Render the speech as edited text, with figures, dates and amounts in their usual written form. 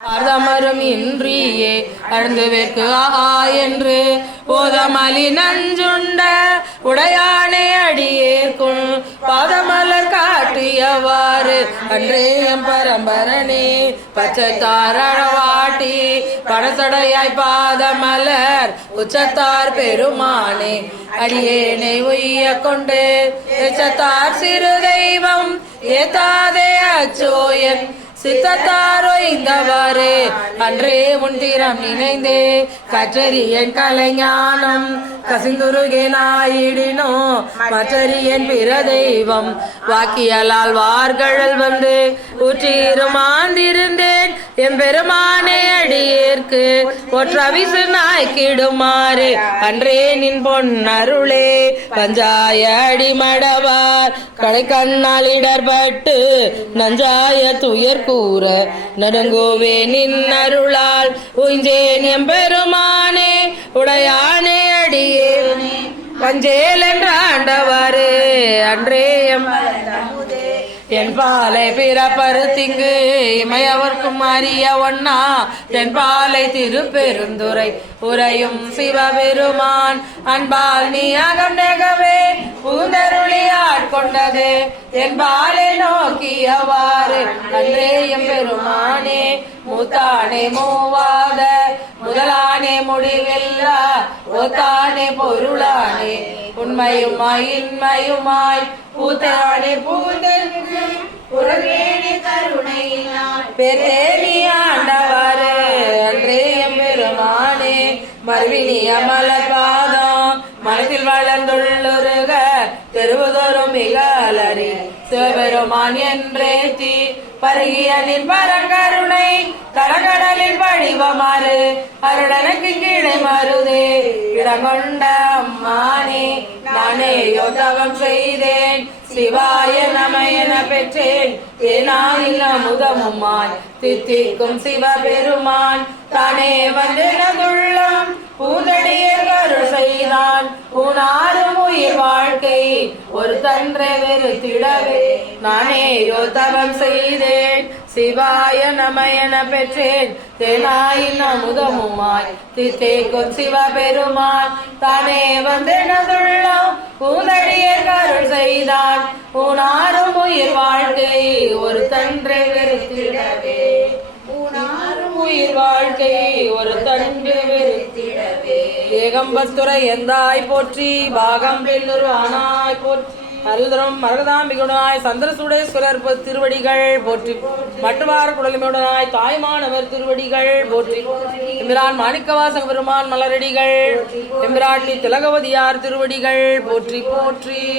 அர்த்தமரும் இன்றியே அழுந்துவேற்கு ஆஹா என்று போதமலி நஞ்சுண்ட உடையானே அடியேற்குள் பாதமலர் காட்டியவாறு அன்றேயம் பரம்பரனே பச்சைத்தார் அழவாட்டி படசடையாய் பாதமலர் உச்சத்தார் பெருமானே அடியேனை உய்ய கொண்டு எச்சத்தார் சிறு தெய்வம் ஏத்தாதே அச்சோயன் சித்தத்தாரோ இந்தவாறு அன்றே உன்திறம் நினைந்தே கற்றறியன் கலைஞானம் கசிந்துருகேனாயிடினோ மற்றறியன் பிற தெய்வம் வாக்கியலால் வார்கழல் வந்து ஊற்றிருமாந்திருந்தேன் எம்பெருமானே அடியேற்கு ஒற்றவிசு நாய்க்கிடுமாறு அன்றே நின் பொன்னருளே பஞ்சாய அடிமடவார் கடை கண்ணால் இடர்பட்டு நஞ்சாய துயர் கூற நடுங்கோவே நின் அருளால் உஞ்சேன் எம்பெருமானே உடையானே அடியே பஞ்சேல் என்ற ஆண்டவாறு அன்றே என் பாலை பிறப்பரு திங்கு இமையவர்க்கும் அறிய ஒன்னா என் பாலை திருப்பெருந்துரை உரையும் சிவபெருமான் அன்பால் நீ அகம் நெகவே பூந்தருளி ஆட்கொண்டது என் பாலை நோக்கியவாறு அன்றே எம்பெருமானே மூத்தானே மூவாத முதலானே முடிவில்லா ஓத்தானே பொருளானே உண்மையுமாய் இன்மையுமாய் பூத்தானே பூந்தென்று புறவேணி கருணையினான் பெருதேவி ஆண்டவாறு அன்றே எம்பெருமானே மறுவினிய மலர் பாதம் மனத்தில் வளர்ந்துள்ளொருக தெருவுதோறும் மிகலறி சிவபெருமான் என்றேத்தி பருகியனின் பரங்கருணை தரகடலில் வடிவமாறு அருடனுக்கு கீழே மருதே இடங்கொண்ட அம்மானே நானே யோதவம் செய்தேன் சிவாய நமயன பெற்றேன் ஏனாயில் அமுதமுமாய் தித்திக்கும் சிவபெருமான் தானே வந்தெனதுள்ளம் பூந்தடியர் கருள் செய்தான் உனாரும் உயிர் வாழ்க்கை ஒரு தன்றை வெறுத்திடவே நானே யோதவம் செய்தேன் சிவாய நமயன பெற்றேன் தேனாயின் அமுதமுமாய் தித்தேக்கும் சிவபெருமான் தானே வந்தெனதுள்ளம் பூந்தடியர் கருள் செய்தான் உனாரும் உயிர் வாழ்க்கை ஒரு தன்றை வெறுத்திடவே உயிர் வாழ்க்கை ஒரு தன்று வெறுத்திடவே ஏகம்பத்துரை எந்தாய் போற்றி பாகம் பெண்ணுருவானாய் போற்றி அருள்தரும் மரகதாம்பிகுடனாய் சந்திரசூடேஸ்வரர் திருவடிகள் போற்றி மட்டுவார் குடலிமையுடனாய் தாய்மானவர் திருவடிகள் போற்றி எம்பிரான் மாணிக்கவாசக பெருமான் மலரடிகள் எம்பிராட்டி திலகவதியார் திருவடிகள் போற்றி போற்றி.